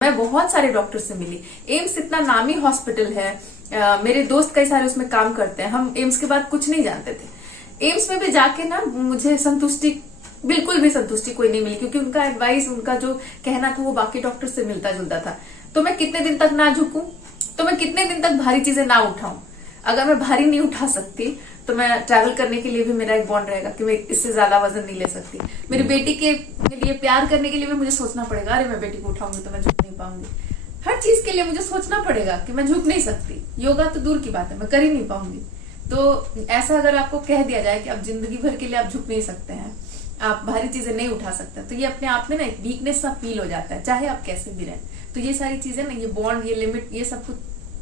मैं बहुत सारे डॉक्टर से मिली। एम्स इतना नामी हॉस्पिटल है, मेरे दोस्त कई सारे उसमें काम करते हैं। हम एम्स के बाद कुछ नहीं जानते थे। एम्स में भी जाके ना मुझे संतुष्टि, बिल्कुल भी संतुष्टि कोई नहीं मिली, क्योंकि उनका एडवाइस, उनका जो कहना था वो बाकी डॉक्टर से मिलता जुलता था। तो मैं कितने दिन तक ना झुकूं, तो मैं कितने दिन तक भारी चीजें ना उठाऊं। अगर मैं भारी नहीं उठा सकती तो मैं ट्रैवल करने के लिए भी मेरा एक बॉन्ड रहेगा कि मैं इससे ज्यादा वजन नहीं ले सकती। मेरी बेटी के लिए प्यार करने के लिए भी मुझे सोचना पड़ेगा, अरे मैं बेटी को उठाऊंगी तो मैं झुक नहीं पाऊंगी। हर चीज के लिए मुझे सोचना पड़ेगा कि मैं झुक नहीं सकती। योगा तो दूर की बात है, मैं कर ही नहीं पाऊंगी। तो ऐसा अगर आपको कह दिया जाए कि आप जिंदगी भर के लिए आप झुक नहीं सकते हैं, आप भारी चीजें नहीं उठा सकते, तो ये अपने आप में ना एक वीकनेस सा फील हो जाता है, चाहे आप कैसे भी रहें। तो ये सारी चीजें ना, ये बॉन्ड, ये लिमिट, ये सब कुछ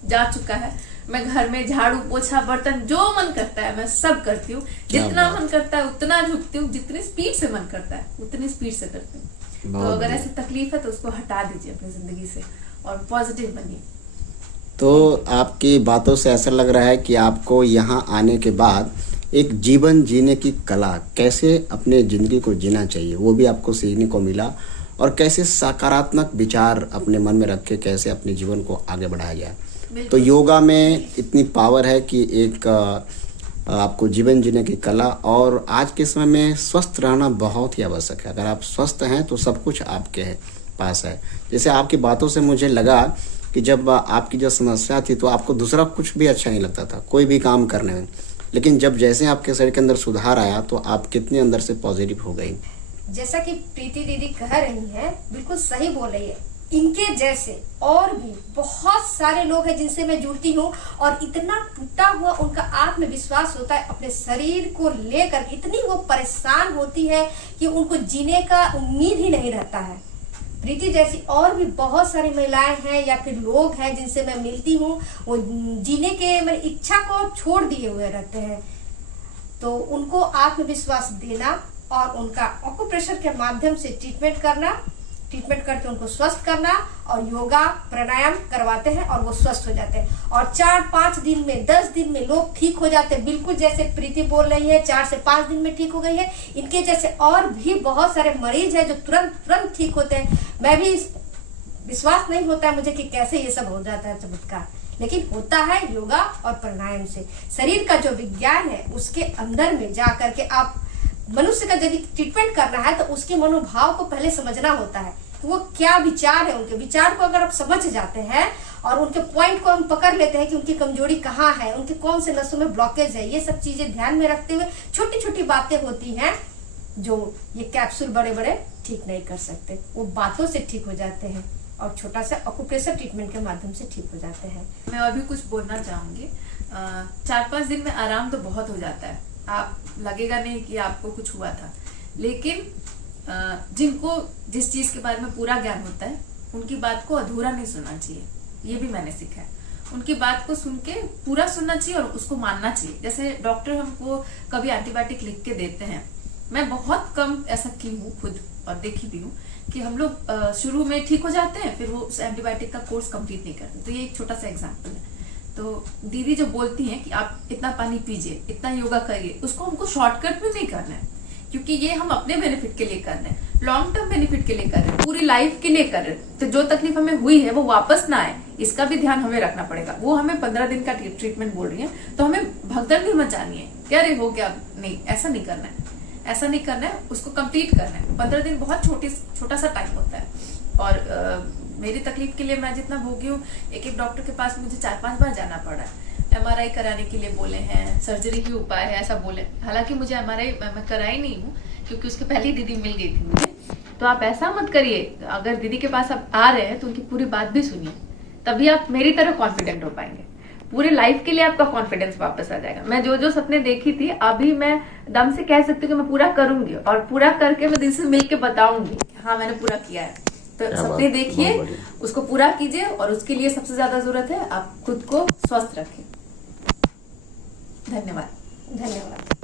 जा चुका है। मैं घर में झाड़ू पोछा बर्तन जो मन करता है मैं सब करती हूँ। जितना मन करता है उतना झुकती हूँ, जितनी स्पीड से मन करता है उतनी स्पीड से करती हूँ। तो अगर ऐसी तकलीफ है तो उसको हटा दीजिए अपनी जिंदगी से और पॉजिटिव बनिए। तो आपकी बातों से ऐसा लग रहा है कि आपको यहाँ आने के बाद एक जीवन जीने की कला, कैसे अपने जिंदगी को जीना चाहिए, वो भी आपको सीखने को मिला, और कैसे सकारात्मक विचार अपने मन में रख के कैसे अपने जीवन को आगे बढ़ाया जाए। तो योगा में इतनी पावर है कि एक आपको जीवन जीने की कला, और आज के समय में स्वस्थ रहना बहुत ही आवश्यक है। अगर आप स्वस्थ हैं तो सब कुछ आपके पास है। जैसे आपकी बातों से मुझे लगा कि जब आपकी जो समस्या थी तो आपको दूसरा कुछ भी अच्छा नहीं लगता था, कोई भी काम करने में, लेकिन जब जैसे आपके शरीर के अंदर सुधार आया तो आप कितने अंदर से पॉजिटिव हो गई। जैसा कि प्रीति दीदी कह रही हैं, बिल्कुल सही बोल रही है। इनके जैसे और भी बहुत सारे लोग हैं जिनसे मैं जुड़ती हूँ, और इतना टूटा हुआ उनका आत्मविश्वास होता है अपने शरीर को लेकर, इतनी वो परेशान होती है कि उनको जीने का उम्मीद ही नहीं रहता है। प्रीति जैसी और भी बहुत सारी महिलाएं हैं या फिर लोग हैं जिनसे मैं मिलती हूँ, वो जीने के मेरी इच्छा को छोड़ दिए हुए रहते हैं। तो उनको आत्मविश्वास देना और उनका एक्यूप्रेशर के माध्यम से ट्रीटमेंट करके उनको स्वस्थ करना, और योगा प्राणायाम करवाते हैं और वो स्वस्थ हो जाते हैं। और 4-5 दिन में, 10 दिन में लोग ठीक हो जाते हैं। बिल्कुल जैसे प्रीति बोल रही है 4 से 5 दिन में ठीक हो गई है। इनके जैसे और भी बहुत सारे मरीज हैं जो तुरंत ठीक होते हैं। मैं भी विश्वास नहीं होता है मुझे कि कैसे ये सब हो जाता है चमत्कार, लेकिन होता है योगा और प्राणायाम से। शरीर का जो विज्ञान है उसके अंदर में जा करके आप मनुष्य का यदि ट्रीटमेंट करना है तो उसके मनोभाव को पहले समझना होता है कि वो क्या विचार है। उनके विचार को अगर आप समझ जाते हैं और उनके पॉइंट को हम पकड़ लेते हैं कि उनकी कमजोरी कहाँ है, उनके कौन से नसों में ब्लॉकेज है, ये सब चीजें ध्यान में रखते हुए छोटी छोटी बातें होती हैं जो ये कैप्सूल बड़े बड़े ठीक नहीं कर सकते, वो बातों से ठीक हो जाते हैं और छोटा सा एक्यूप्रेशर ट्रीटमेंट के माध्यम से ठीक हो जाते हैं। मैं और भी कुछ बोलना चाहूंगी। 4-5 दिन में आराम तो बहुत हो जाता है, आप लगेगा नहीं कि आपको कुछ हुआ था। लेकिन जिनको जिस चीज के बारे में पूरा ज्ञान होता है उनकी बात को अधूरा नहीं सुनना चाहिए, ये भी मैंने सीखा है। उनकी बात को सुन के पूरा सुनना चाहिए और उसको मानना चाहिए। जैसे डॉक्टर हमको कभी एंटीबायोटिक लिख के देते हैं, मैं बहुत कम ऐसा की हूँ खुद और देखी भी हूँ कि हम लोग शुरू में ठीक हो जाते हैं, फिर वो उस एंटीबायोटिक का कोर्स कंप्लीट नहीं करते। तो ये एक छोटा सा एग्जाम्पल है। तो दीदी जो बोलती हैं कि आप इतना पानी पीजिए, इतना योगा करिए, उसको हमको शॉर्टकट में नहीं करना है, क्योंकि ये हम अपने बेनिफिट के लिए कर रहे हैं, लॉन्ग टर्म बेनिफिट के लिए कर रहे हैं, पूरी लाइफ के लिए कर रहे हैं। तो जो तकलीफ हमें हुई है वो वापस ना आए, इसका भी ध्यान हमें रखना पड़ेगा। वो हमें 15 दिन का ट्रीटमेंट बोल रही है तो हमें भगदड़ नहीं मचानी है, क्या रे हो गया, नहीं, ऐसा नहीं करना है, ऐसा नहीं करना है, उसको कंप्लीट करना है। 15 दिन बहुत छोटा सा टाइम होता है। और मेरी तकलीफ के लिए मैं जितना भोगी हूँ, एक डॉक्टर के पास मुझे 4-5 बार जाना पड़ा है। MRI कराने के लिए बोले हैं, सर्जरी भी उपाय है ऐसा बोले। हालांकि मुझे MRI मैं कराई नहीं हूँ क्योंकि उसके पहले ही दीदी मिल गई थी मुझे। तो आप ऐसा मत करिए, अगर दीदी के पास आप आ रहे हैं तो उनकी पूरी बात भी सुनिए, तभी आप मेरी तरह कॉन्फिडेंट हो पाएंगे। पूरे लाइफ के लिए आपका कॉन्फिडेंस वापस आ जाएगा। मैं जो सपने देखी थी अभी मैं दम से कह सकती हूँ कि मैं पूरा करूंगी, और पूरा करके मैं दिल से मिल के बताऊंगी हाँ मैंने पूरा किया है। तो सपने देखिए, उसको पूरा कीजिए, और उसके लिए सबसे ज्यादा जरूरत है आप खुद को स्वस्थ रखें। धन्यवाद। धन्यवाद।